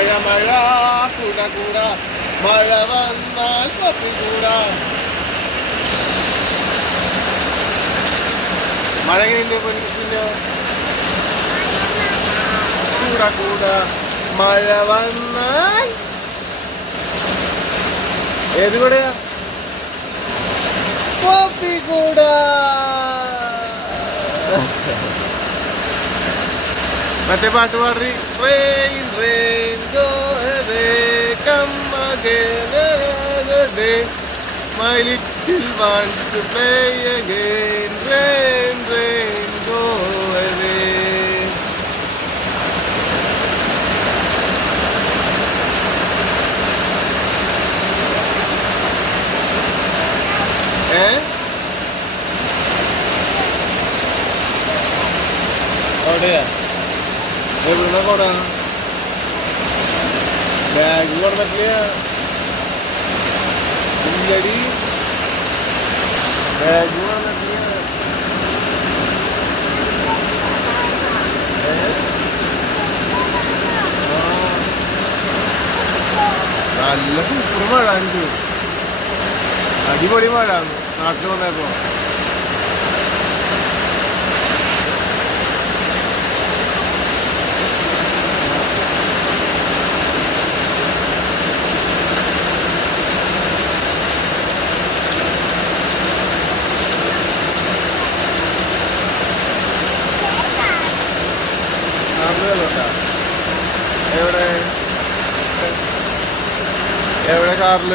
മഴ മഴ കൂട കൂട. മഴ വന്നാൽ പപ്പി കൂട. മഴ എങ്ങനെയുണ്ട് പൊന്നിക്കുഞ്ഞോ കൂട കൂട. മഴ വന്നാൽ. ഏത് കൂടെയാ? പപ്പി കൂട. മറ്റേ പാട്ട് പാടി. Rain rain go away come again my little wants to play again rain rain go away ഏ? എവിടെയാ എവിടുന്ന കൊട ബാഗ് കൊടുത്തിട്ടില്ല ഇല്ലടി. ബാഗ്? ആ. നല്ല സൂപ്പർ മഴ അടിപൊളി മഴ. നാട്ടിൽ വന്നപ്പോ. കിടന്നുണ്ടോ എവിടെ? എവിടെ കാറിൽ